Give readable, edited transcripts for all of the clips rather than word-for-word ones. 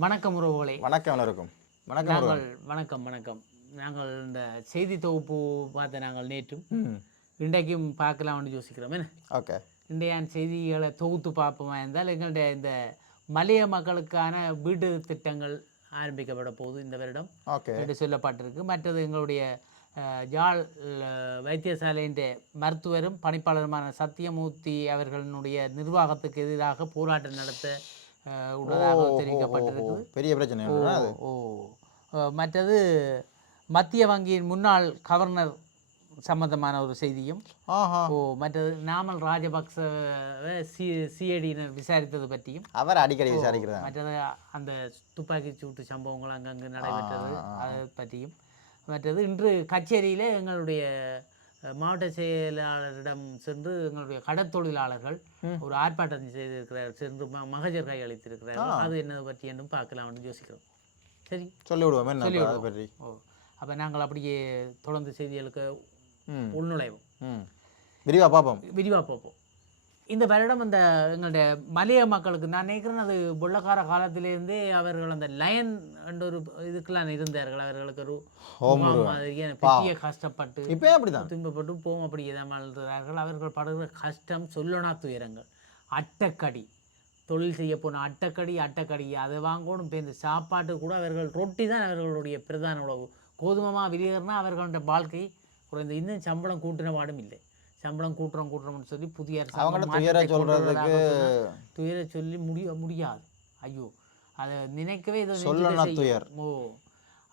வணக்கம் உறவுகளே. வணக்கம் எல்லாருக்கும். வணக்கம் வணக்கம் வணக்கம். நாங்கள் இந்த செய்தி தொகுப்பு பார்த்த நாங்கள் நேற்றும் இன்றைக்கும் பார்க்கலாம்னு யோசிக்கிறோம். ஓகே. இன்றைய செய்திகளை தொகுத்து பார்ப்போமா இருந்தால் எங்களுடைய இந்த மலைய மக்களுக்கான வீட்டு திட்டங்கள் ஆரம்பிக்கப்பட போகுது இந்த வருடம் என்று சொல்லப்பட்டிருக்கு. மற்றது எங்களுடைய யாழ் வைத்தியசாலையின் மருத்துவரும் பணிப்பாளருமான சத்தியமூர்த்தி அவர்களினுடைய நிர்வாகத்துக்கு எதிராக போராட்டம் நடத்த உள்ளதாக தெரிவிக்கப்பட்டிருக்குது. பெரிய பிரச்சனை. மற்றது மத்திய வங்கியின் முன்னாள் கவர்னர் சம்பந்தமான ஒரு செய்தியும், மற்றது நாமல் ராஜபக்ச சிஐடியினர் விசாரித்தது பற்றியும் அவர் அடிக்கடி விசாரிக்கிறார். மற்றது அந்த துப்பாக்கி சூட்டு சம்பவங்கள் அங்கங்கு நடைபெற்றது அதை பற்றியும், மற்றது இன்று கச்சேரியில் எங்களுடைய மாவட்ட செயலாளரிடம் சென்று எங்களுடைய கடற்தொழிலாளர்கள் ஒரு ஆர்ப்பாட்டம் செய்திருக்கிறார்கள், சென்று மகஜர் கையளித்திருக்கிறார்கள். அது என்னதை பற்றி என்றும் பார்க்கலாம்னு யோசிக்கிறோம். சரி, சொல்லிவிடுவோம். அப்போ நாங்கள் அப்படியே தொடர்ந்து செய்திகளுக்கு உள்நுழைவோம். விரிவாக பார்ப்போம். இந்த வருடம் அந்த எங்களுடைய மலைய மக்களுக்கு நான் நினைக்கிறேன் அது வெள்ளக்கார காலத்திலேருந்தே அவர்கள் அந்த லயன் என்ற ஒரு இதுக்கெல்லாம் இருந்தார்கள். அவர்களுக்கு ஒரு பெரிய கஷ்டப்பட்டு துன்பப்பட்டு போகும் அப்படி வாழ்கிறார்கள். அவர்கள் படுகிற கஷ்டம் சொல்லனா துயரங்கள். அட்டக்கடி தொழில் செய்ய போன அட்டக்கடி அதை வாங்கணும். இப்போ இந்த சாப்பாட்டு கூட அவர்கள் ரொட்டி தான் அவர்களுடைய பிரதான உணவு. கோதுமமாக வெளியேறினா அவர்களுடைய வாழ்க்கை குறைந்த இன்னும் சம்பளம் கூட்டின பாடும் இல்லை. சம்பளம் கூட்டுறோம்னு சொல்லி புதிய துயரை சொல்லி முடியாது. ஐயோ, அதை நினைக்கவே துயர்.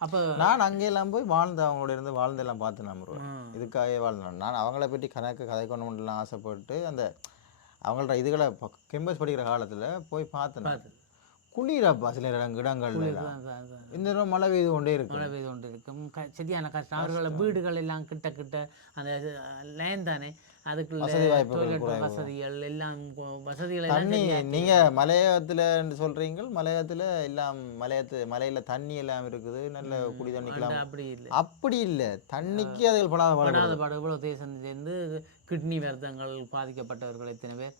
அப்போ நான் அங்கெல்லாம் போய் வாழ்ந்து அவங்களோட இருந்து வாழ்ந்தெல்லாம் பார்த்து நம்புறேன். இதுக்காகவே வாழ்ந்தேன் நான். அவங்கள பற்றி கதை கொண்டுலாம் ஆசைப்பட்டு அந்த அவங்கள்ட்ட இதுகளை கெம்பஸ் படிக்கிற காலத்தில் போய் பார்த்தேன். குளிரப்பா சில இடங்கள்ல இந்த மழை பெய்து கொண்டே இருக்கும். சரியான கஷ்டம். அவர்களோட வீடுகள் எல்லாம் கிட்ட அந்த லைன் தானே, அதுக்குள்ள வசதிகள் எல்லாம் தண்ணி. நீங்க மலையத்துல சொல்றீங்க, மலையத்துல எல்லாம் மலையில தண்ணி எல்லாம் இருக்குது, நல்ல குடி தண்ணிக்கலாம். அப்படி இல்லை தண்ணிக்கு அதுகள் படாத பாடு. இவ்வளவு தேசம் சேர்ந்து கிட்னி விரதங்கள் பாதிக்கப்பட்டவர்கள் எத்தனை பேர்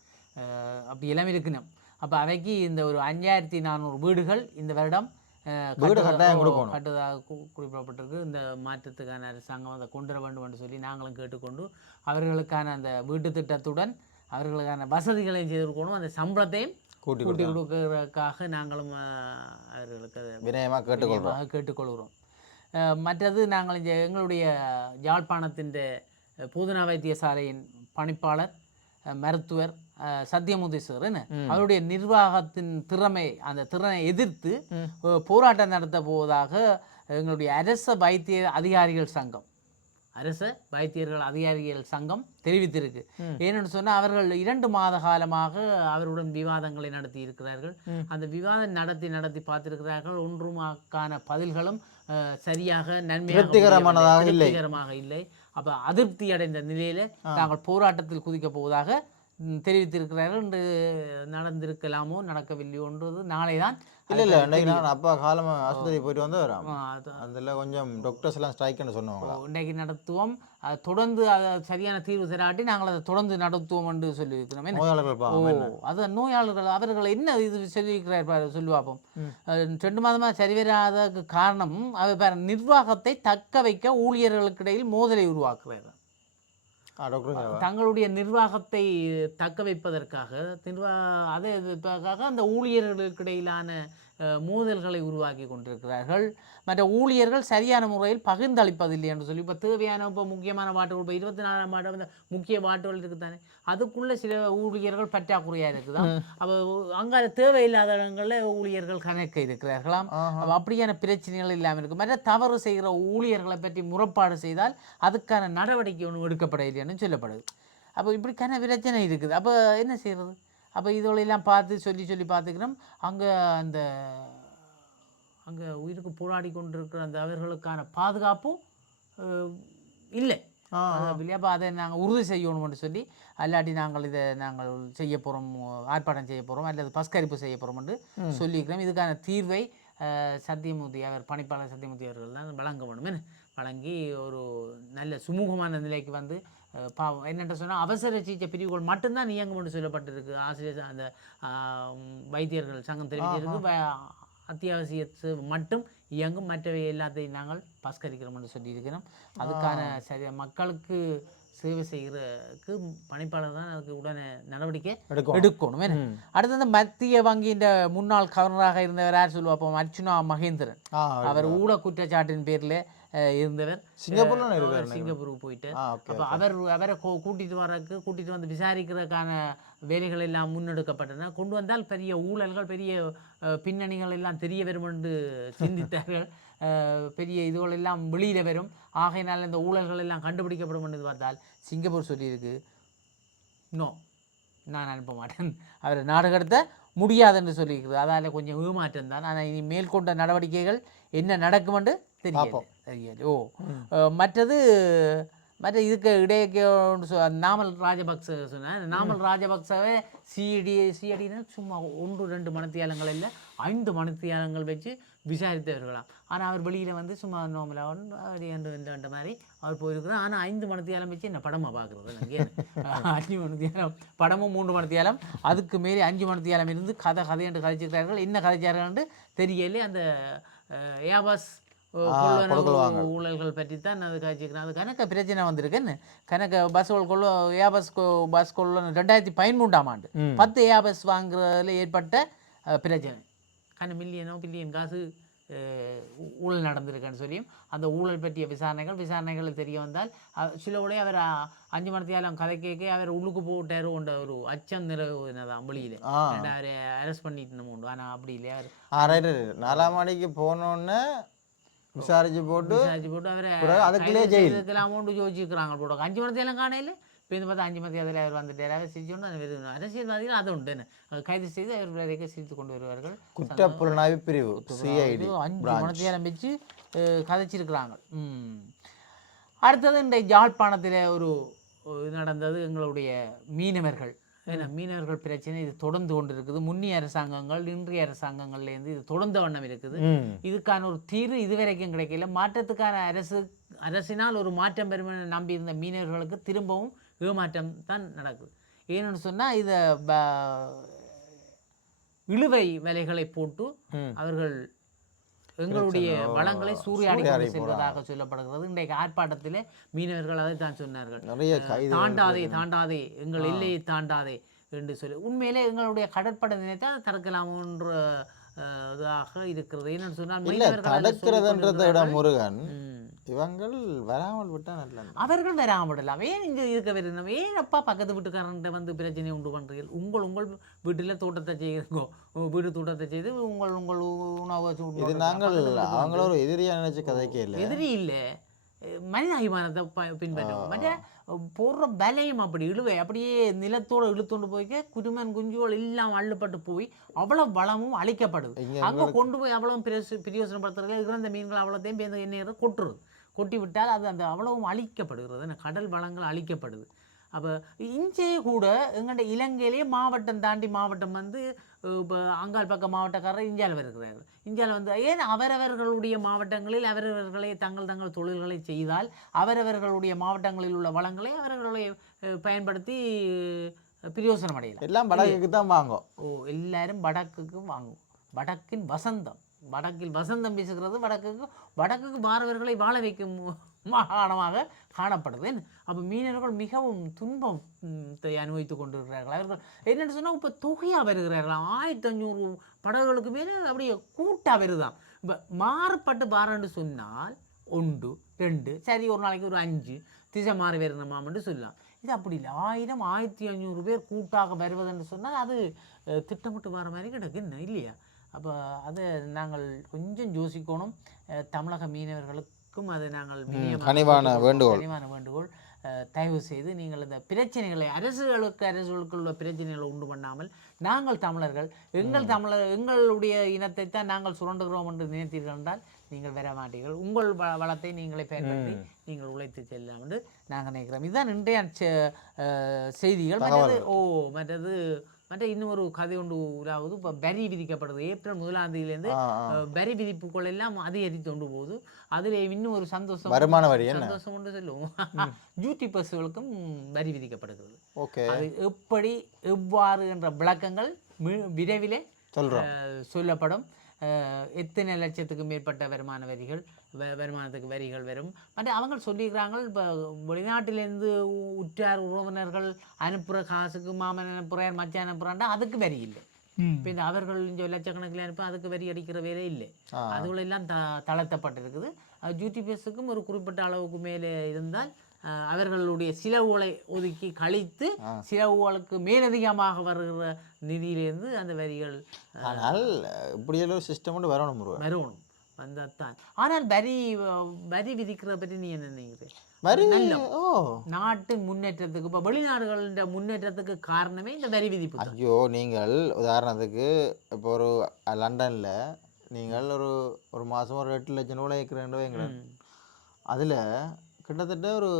அப்படி எல்லாம் இருக்கணும். அப்போ அவைக்கு இந்த ஒரு 5400 வீடுகள் இந்த வருடம் கட்டுவதாக குறிப்பிடப்பட்டிருக்கு. இந்த மாற்றத்துக்கான அரசாங்கம் அதை கொண்டு வர வேண்டும் என்று சொல்லி நாங்களும் கேட்டுக்கொண்டு அவர்களுக்கான அந்த வீட்டு திட்டத்துடன் அவர்களுக்கான வசதிகளையும் செய்து கொடுக்கணும். அந்த சம்பளத்தையும் கூட்டி கொடுக்கறதுக்காக நாங்களும் அவர்களுக்கு வினயமாக கேட்டுக்கொள்கிறோம். மற்றது நாங்கள் எங்களுடைய யாழ்ப்பாணத்தின் பூதனா வைத்தியசாலையின் பணிப்பாளர் மருத்துவர் சத்தியமூர்த்தி சார் அவருடைய நிர்வாகத்தின் அந்த திறனை எதிர்த்து போராட்டம் நடத்த போவதாக எங்களுடைய அரச வைத்தியர்கள் சங்கம் தெரிவித்திருக்கு. ஏன்னு சொன்னால் அவர்கள் 2 மாத காலமாக அவருடன் விவாதங்களை நடத்தி இருக்கிறார்கள். அந்த விவாதம் நடத்தி பார்த்திருக்கிறார்கள். ஒன்றுமாக்கான பதில்களும் சரியாக நன்மையாக இல்லை. அப்போ அதிருப்தி அடைந்த நிலையில நாங்கள் போராட்டத்தில் குதிக்க போவதாக தெரிவித்திருக்கிறார்கள். என்று நடந்திருக்கலாமோ நடக்கவில்லையோ என்றது நாளை தான். இல்லை நான் அப்பா காலமாக ஆஸ்பத்திரி போயிட்டு வந்து அதில் கொஞ்சம் டாக்டர்ஸ் எல்லாம் ஸ்ட்ரைக்குன்னு சொன்னாங்க. இன்றைக்கு நடத்துவோம், தொடர்ந்து அதை சரியான தீர்வு தராட்டி நாங்கள் அதை தொடர்ந்து நடத்துவோம் என்று சொல்லியிருக்கிறோம். அது நோயாளர்கள் அவர்கள் என்ன இது சொல்லியிருக்கிறார் சொல்லி பார்ப்போம். 2 மாதமாக சரிவராத காரணம் அவர் நிர்வாகத்தை தக்க வைக்க ஊழியர்களுக்கு இடையில் மோதலை உருவாக்குறார்கள். தங்களுடைய நிர்வாகத்தை தக்க வைப்பதற்காக அந்த ஊழியர்களுக்கு இடையிலான மோதல்களை உருவாக்கி கொண்டிருக்கிறார்கள். மற்ற ஊழியர்கள் சரியான முறையில் பகிர்ந்தளிப்பதில்லை என்று சொல்லி இப்போ தேவையான முக்கியமான வாட்டுகள் இப்போ 24ஆம் வார்டு அந்த முக்கிய வாட்டுகள் இருக்குதானே, அதுக்குள்ளே சில ஊழியர்கள் பற்றாக்குறையாக இருக்குதான். அப்போ அங்கே தேவையில்லாத இடங்களில் ஊழியர்கள் கணக்க இருக்கிறார்களாம். அப்படியான பிரச்சனைகள் இல்லாமல் இருக்குது. மற்ற தவறு செய்கிற ஊழியர்களை பற்றி முறைப்பாடு செய்தால் அதுக்கான நடவடிக்கை ஒன்றும் எடுக்கப்பட இல்லைன்னு சொல்லப்படுது. அப்போ இப்படிக்கான பிரச்சனை இருக்குது. அப்போ என்ன செய்கிறது? அப்போ இதோடெல்லாம் சொல்லி பார்த்துக்கிறோம். அங்கே உயிருக்கு போராடி கொண்டிருக்கிற அந்த அவர்களுக்கான பாதுகாப்பும் இல்லை. அப்போ அதை நாங்கள் உறுதி செய்யணும்னு சொல்லி அல்லாட்டி நாங்கள் செய்ய போகிறோம், ஆர்ப்பாட்டம் செய்ய போகிறோம் அல்லது பஸ்கரிப்பு செய்ய போகிறோம் என்று சொல்லியிருக்கிறோம். இதுக்கான தீர்வை சத்தியமூர்த்தி பணிப்பாளர் சத்தியமூர்த்தி அவர்கள் தான் வழங்க வேணும். வழங்கி ஒரு நல்ல சுமூகமான நிலைக்கு வந்து என்னென்ன சொன்னால் அவசர சிகிச்சை பிரிவுகள் மட்டும்தான் இயங்கும் என்று சொல்லப்பட்டிருக்கு. ஆசிரியர் அந்த வைத்தியர்கள் சங்கம் தெரிவிச்சிருக்கு. அத்தியாவசிய மட்டும் இயங்கும், மற்றவை எல்லாத்தையும் நாங்கள் பஸ்கரிக்கிறோம் என்று சொல்லியிருக்கிறோம். அதுக்கான சரி மக்களுக்கு சேவை செய்கிறதுக்கு பணிப்பாளர் தான் அதுக்கு உடனே நடவடிக்கை எடுக்கணும். அடுத்தது மத்திய வங்கியின் முன்னாள் கவர்னராக இருந்தவர் யார் சொல்லுவோம், அர்ச்சுனா மகேந்திரன். அவர் ஊழ குற்றச்சாட்டின் பேரில் இருந்தவர். சிங்கப்பூருக்கு போயிட்டு அப்போ அவரை கூட்டிட்டு வந்து விசாரிக்கிறதுக்கான வேலைகள் எல்லாம் முன்னெடுக்கப்பட்டன. கொண்டு வந்தால் பெரிய ஊழல்கள் பெரிய பின்னணிகள் எல்லாம் தெரிய வரும் என்று சிந்தித்தார்கள். பெரிய இதுகள் எல்லாம் வெளியில் வரும். ஆகையினால் இந்த ஊழல்கள் எல்லாம் கண்டுபிடிக்கப்படும் என்று பார்த்தால் சிங்கப்பூர் சொல்லியிருக்கு, நோ நான் அனுப்ப மாட்டேன், அவரை நாடு கடத்த முடியாதுன்னு சொல்லியிருக்குது. அதால் கொஞ்சம் ஏமாற்றம் தான். ஆனால் இனி மேற்கொண்ட நடவடிக்கைகள் என்ன நடக்கும் என்று தெரியல. மற்ற இதுக்கு இடையே நாமல் ராஜபக்ச சொன்னார். நாமல் ராஜபக்சவே சிஐடின்னு சும்மா 1-2 மணித்தியாலங்கள் இல்லை 5 மணித்தியாலங்கள் வச்சு விசாரித்தவர்களாம். ஆனால் அவர் வெளியில் வந்து சும்மா நோமலாக மாதிரி அவர் போயிருக்கிறார். ஆனால் 5 மணித்தியாலம் வச்சு என்ன படமாக பார்க்குறது நாங்கள் 5 மணித்தியாலம் படமும் 3 மணித்தியாலம் அதுக்கு மேலே 5 மணித்தியாலம் இருந்து கதை என்று கதைச்சிருக்கிறார்கள். என்ன கதைச்சார்கள் தெரியலே. அந்த ஏபாஸ் ஊழல்கள் பற்றி தான் அது காய்ச்சிக்கிறேன். அது கணக்க பிரச்சனை வந்திருக்குன்னு கணக்க பஸ் கொள்ள 2013ஆம் ஆண்டு 10 ஏபாஸ் வாங்குறதுல ஏற்பட்ட பிரச்சனை. பில்லியன் காசு ஊழல் நடந்திருக்குன்னு சொல்லியும் அந்த ஊழல் பற்றிய விசாரணைகள் தெரிய வந்தால் சில உடைய அவர் 5 மணித்தியாலம் கதை கேட்க அவர் உள்ளுக்கு போட்டாரு கொண்ட ஒரு அச்சம் நிறைவுதான் வெளியில் அவரை அரெஸ்ட் பண்ணிட்டு உண்டு. ஆனால் அப்படி இல்லையா 4 மணிக்கு போனோன்னு விசாரிச்சு போட்டு அவரை அதுக்குள்ளே அமௌண்ட் யோசிச்சுக்கிறாங்க போட 5 மணித்தியாலம் காணையில். இப்போ இந்த பார்த்தா 5 மணித்தியாலத்தில் அவர் வந்துட்டார். அவர் சிரிச்சோன்னு அது அரசியல்வாதிகள் அதை உண்டு கைது செய்து அவர் வரைக்கும் சிரித்து கொண்டு வருவார்கள். குற்றப்புலனாய்வு பிரிவு CID 5 மணித்தியாலம் வச்சு கதைச்சிருக்கிறாங்க. அடுத்தது இந்த யாழ்ப்பாணத்தில் ஒரு நடந்தது. எங்களுடைய மீனவர்கள் மீனவர்கள் பிரச்சனை இது தொடர்ந்து கொண்டு இருக்குது. முன்னிய அரசாங்கங்கள் இன்றைய அரசாங்கங்கள்லேருந்து இது தொடர்ந்த வண்ணம் இருக்குது. இதுக்கான ஒரு தீர்வு இதுவரைக்கும் கிடைக்கல. மாற்றத்துக்கான அரசினால் ஒரு மாற்றம் பெறும் என நம்பியிருந்த மீனவர்களுக்கு திரும்பவும் ஏமாற்றம் தான் நடக்குது. ஏன்னு சொன்னால் இதை இழுவை விலைகளை போட்டு அவர்கள் எங்களுடைய வளங்களை சூறையாடி கொண்டு செல்வதாக சொல்லப்படுகிறது. இன்றைக்கு ஆர்ப்பாட்டத்தில் மீனவர்கள் அதை தான் சொன்னார்கள், தாண்டாதே எங்கள் எல்லையை தாண்டாதே என்று சொல்லி. உண்மையிலே எங்களுடைய கடற்படை நினைத்தால் தடுக்கலாம்ன்ற இதாக இருக்கிறது. என்னன்னு சொன்னால் முருகன் இவங்கள் வராமல் விட்டா நல்ல அவர்கள் வராமல் விடலாம். ஏன் இங்கே இருக்க வரணும்? ஏன் அப்பா பக்கத்து வீட்டுக்காரன்ட்ட வந்து பிரச்சனை உண்டு பண்ணுறீர்கள்? உங்கள் வீட்டில் தோட்டத்தை செய்கிறோம், வீடு தோட்டத்தை செய்து உங்கள் உணவை இது நாங்கள் அவங்கள ஒரு எதிரியாக நினைச்சு கதைக்கே இல்லை. எதிரி இல்லை, மனித அபிமானத்தை பின்பற்றுவோம். மற்ற போடுற பலையும் அப்படி இழுவை அப்படியே நிலத்தோடு இழுத்துண்டு போய்க்க குருமன் குஞ்சுகள் எல்லாம் அள்ளுப்பட்டு போய் அவ்வளோ வளமும் அழிக்கப்படுது. அங்கே கொண்டு போய் அவ்வளோ பிரயோசனப்படுத்துறதுல இறந்த மீன்கள் அவ்வளோத்தையும் பேருந்து எண்ணெய் கொட்டுறது. கொட்டி விட்டால் அது அந்த அவ்வளவும் அழிக்கப்படுகிறது. கடல் வளங்கள் அழிக்கப்படுது. அப்போ இங்கே கூட எங்கள்ட இலங்கையிலேயே மாவட்டம் தாண்டி மாவட்டம் வந்து இப்போ அங்காள் பக்கம் மாவட்டக்காரர் இந்தியாவில் இருக்கிறார்கள். இந்தியாவில் வந்து ஏன் அவரவர்களுடைய மாவட்டங்களில் அவரவர்களை தங்கள் தொழில்களை செய்தால் அவரவர்களுடைய மாவட்டங்களில் உள்ள வளங்களை அவர்களை பயன்படுத்தி பிரயோசனம் அடையலாம். எல்லாம் வடக்குக்கு தான் வாங்கும். எல்லாரும் வடக்குக்கு வாங்கும். வடக்கின் வசந்தம், வடக்கில் வசந்தம் வீசுகிறது. வடக்குக்கு மாணவர்களை வாழ வைக்கும் மாகாணமாக காணப்படுது. அப்போ மீனவர்கள் மிகவும் துன்பத்தை அனுபவித்து கொண்டிருக்கிறார்கள். அவர்கள் என்னென்னு சொன்னால் இப்போ தொகையாக வருகிறார்களாம். 1500 படகுகளுக்கு மேலே அப்படியே கூட்டாக வருதான். இப்போ மாறுபட்டு பாருன்னு சொன்னால் 1 2 சரி ஒரு நாளைக்கு ஒரு 5 திசை மாறி வரணுமான்னு சொல்லலாம். இது அப்படி இல்லை. 1000 1500 பேர் கூட்டாக வருவதுன்னு சொன்னால் அது திட்டமிட்டு வர மாதிரி கிடக்கு என்ன இல்லையா? அப்போ அதை நாங்கள் கொஞ்சம் யோசிக்கணும். தமிழக மீனவர்களுக்கும் அதை நாங்கள் கனிவான வேண்டுகோள் தயவு செய்து நீங்கள் இந்த பிரச்சனைகளை அரசுகளுக்குள்ள பிரச்சனைகளை உண்டு பண்ணாமல் நாங்கள் தமிழர்கள் எங்களுடைய இனத்தை தான் நாங்கள் சுரண்டுகிறோம் என்று நினைத்தீர்கள் என்றால் நீங்கள் வர மாட்டீர்கள். உங்கள் வளத்தை நீங்களே பயன்படுத்தி நீங்கள் உழைத்து செல்லலாம் என்று நாங்கள் நினைக்கிறோம். இதுதான் இன்றைய செய்திகள். மற்றது இன்னொரு கதை ஒன்று உலாவது. இப்போ வரி விதிக்கப்படுது. ஏப்ரல் 1ஆம் தேதியிலேருந்து வரி விதிப்புகள் எல்லாம் அதிகரித்து கொண்டு போகுது. அதில் இன்னும் ஒரு சந்தோஷம், வருமான வரி சந்தோஷம் கொண்டு சொல்லுவோம். யூடியூபர்ஸ்களுக்கும் வரி விதிக்கப்படுகிறது. அது எவ்வாறு என்ற விளக்கங்கள் விரைவிலே சொல்லப்படும். எத்தனை லட்சத்துக்கு மேற்பட்ட வருமான வரிகள் வருமானத்துக்கு வரிகள் வரும். மற்ற அவங்க சொல்லியிருக்கிறாங்க இப்போ வெளிநாட்டிலேருந்து உற்றார் உறவினர்கள் அனுப்புகிற காசுக்கு மாமன் அனுப்புகிறார் மச்சான் அனுப்புகிறான்டா அதுக்கு வரி இல்லை. இப்போ இந்த அவர்கள் இங்கே லட்சக்கணக்கில் அனுப்ப அதுக்கு வரி அடிக்கிற வேலை இல்லை. அதுகளெல்லாம் தளர்த்தப்பட்டிருக்குது. ஜிடிபிஎஸ்ஸுக்கும் ஒரு குறிப்பிட்ட அளவுக்கு மேலே இருந்தால் அவர்களுடைய செலவுகளை ஒதுக்கி கழித்து செலவுகளுக்கு மேலதிகமாக வருகிற நிதியிலேருந்து அந்த வரிகள். ஆனால் இப்படியெல்லாம் சிஸ்டம் வரணும் வந்தால் தான். ஆனால் வரி விதிக்கிறத பற்றி நீ என்ன நினைக்கிறேன்? வரி நாட்டின் முன்னேற்றத்துக்கு இப்போ வெளிநாடுகளின் முன்னேற்றத்துக்கு காரணமே இந்த வரி விதிப்பு. ஐயோ, நீங்கள் உதாரணத்துக்கு இப்போ ஒரு லண்டனில் நீங்கள் ஒரு மாதம் ஒரு 8 லட்சம் ரூபாய் இருக்கிறேன் வைங்களேன். அதில் கிட்டத்தட்ட ஒரு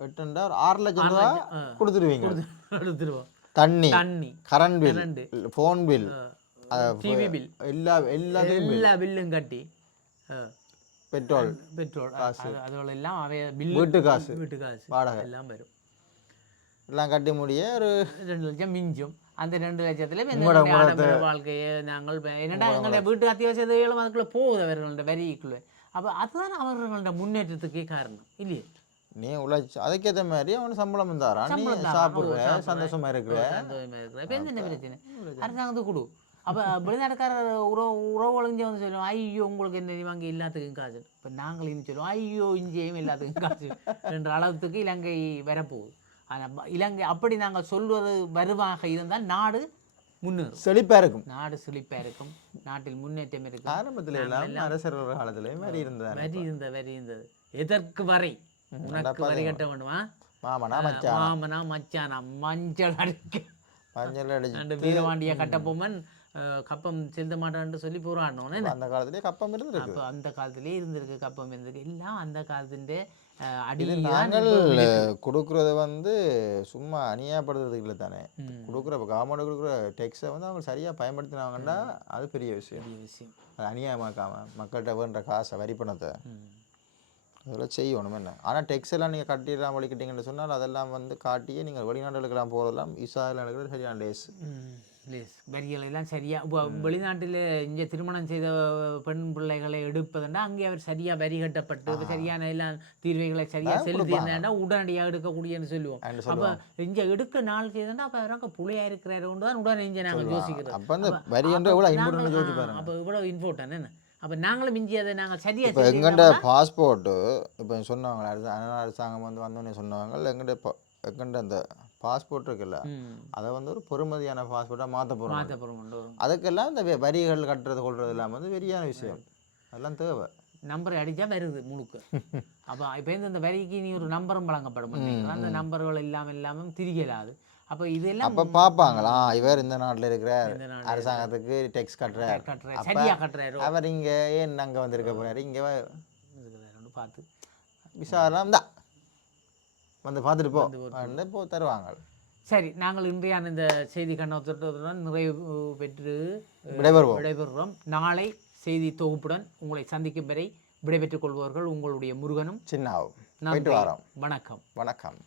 6 லட்சம் ரூபா கொடுத்துருவோம். தண்ணி, current bill, phone bill, TV bill, எல்லா பில்லும் கட்டி பெட்ரோல் அதோட எல்லாம் வீட்டு காசு வாடகை எல்லாம் வரும். எல்லாம் கட்டி முடிய ஒரு 2 லட்சம் மிஞ்சும். அந்த 2 லட்சத்துல வாழ்க்கையை நாங்கள் என்னடா எங்களுடைய வீட்டு அத்தியாவசிய தேவைகளும் அதுக்குள்ள போகுது அவர்களோட வரிக்குள்ள. அப்போ அதுதான் அவர்களோட முன்னேற்றத்துக்கே காரணம் இல்லையே. நீ உழைச்சி அதுக்கேற்ற மாதிரி அவனு சம்பளம் தரான், நீ சாப்பிடுற, சந்தோஷமா இருக்கிற. இப்போ என்ன பிரச்சனை? அரசாங்கத்துக்கு கொடு. அப்போ வெளிநாட்டுக்காரர் உறவுகள் இங்கே வந்து சொல்லுவோம், ஐயோ உங்களுக்கு என்ன வாங்க எல்லாத்துக்கும் காசு. இப்போ நாங்கள் இங்கே சொல்லுவோம், ஐயோ இங்கேயும் எல்லாத்துக்கும் காசு என்ற அளவுக்கு இலங்கை வரப்போகுது. ஆனால் இலங்கை அப்படி நாங்கள் சொல்வது வருவாக இருந்தால் நாடு முன்னேறும், செழிப்பாக இருக்கும். நாடு செழிப்பாக இருக்கும், நாட்டில் முன்னேற்றம் இருக்கும். ஆரம்பத்தில் எல்லாம் அரசர் காலத்திலையும் வரி இருந்தது. எதற்கு வரை? உனக்கு வரி கட்ட வேண்டுமா? மாமனா மச்சானா மஞ்சள் அடிக்க வீரவாண்டிய கட்டபொம்மன் கப்பம் செலுத்த மாட்டான்னு சொல்லி போராடணும். அந்த காலத்திலே கப்பம் இருந்திருக்கு. அப்போ அந்த காலத்திலே இருந்திருக்கு, கப்பம் இருந்திருக்கு. எல்லாம் அந்த காலத்திൻ്റെ நாங்கள் கொடுக்குறத வந்து சும்மா அநியாயப்படுத்துறதுக்கு இல்லை தானே கொடுக்குற. இப்போ கவர்மெண்ட் கொடுக்குற டெக்ஸை வந்து அவங்க சரியாக பயன்படுத்தினாங்கன்னா அது பெரிய விஷயம். அது அநியாயமாக்காம மக்கள்கிட்ட வேண்ட காசை வரி பணத்தை அதெல்லாம் செய்யணும் என்ன. ஆனால் டெக்ஸ் எல்லாம் நீங்கள் கட்டிடலாம் வலிக்கிட்டீங்கன்னு சொன்னால் அதெல்லாம் வந்து காட்டியே நீங்கள் வெளிநாடுகளுக்கெல்லாம் போகிறதெல்லாம் விசாவில் நடக்கிறது சரியான லேஸ் வரிகள் எல்லாம் சரியாக. இப்போ வெளிநாட்டில் இங்கே திருமணம் செய்த பெண் பிள்ளைகளை எடுப்பதுன்னா அங்கே அவர் சரியாக வரி கட்டப்பட்டு சரியான எல்லாம் தீர்வைகளை சரியாக செலுத்தினா உடனடியாக எடுக்கக்கூடியன்னு சொல்லுவோம். அப்போ இங்கே எடுக்க நாள் செய்தா அப்போ அவராக புள்ளையாக இருக்கிறாரு தான் உடனே இங்கே நாங்கள் யோசிக்கிறோம். அப்போ இவ்வளோ இம்பார்ட்டன் என்ன. அப்போ நாங்களும் மிஞ்சி அதை நாங்கள் சரியாக இப்போ எங்கள்ட பாஸ்போர்ட்டு இப்போ சொன்னவங்க அரசாங்கம் வந்து வந்தோடனே சொன்னவங்க எங்கள்ட அந்த பாஸ்போர்ட் இருக்குல்ல அதை வந்து ஒரு பொறுமதியான பாஸ்போர்ட்டாக மாற்ற போகிறோம். அதுக்கெல்லாம் இந்த வரிகள் கட்டுறது கொள்வது இல்லாமல் வந்து வெறியான விஷயம் அதெல்லாம் தேவை. நம்பரை அடித்தா வருது முழுக்க. அப்போ இப்போ இந்த வரிக்கு நீ ஒரு நம்பரும் வழங்கப்படும், அந்த நம்பர்கள் இல்லாமல் திரிகலாது. அப்போ இதெல்லாம் அப்போ பார்ப்பாங்களா இவர் இந்த நாட்டில் இருக்கிற அரசாங்கத்துக்கு டெக்ஸ் கட்டுறாரு, சரியாக கட்டுறாரு, அவர் இங்கே ஏன் அங்கே வந்திருக்க போறாரு, இங்கே பார்த்து விசாரணை தான் வந்து பார்த்துட்டு போ தருவாங்க. சரி, நாங்கள் இன்றையான இந்த செய்தி கண்ணோட்டத்துடன் நிறைவு பெற்று விடைபெறுகிறோம். நாளை செய்தி தொகுப்புடன் உங்களை சந்திக்கும் வரை விடைபெற்றுக் கொள்பவர்கள் உங்களுடைய முருகனும் சின்னாவும். நன்றி, வணக்கம். வணக்கம்.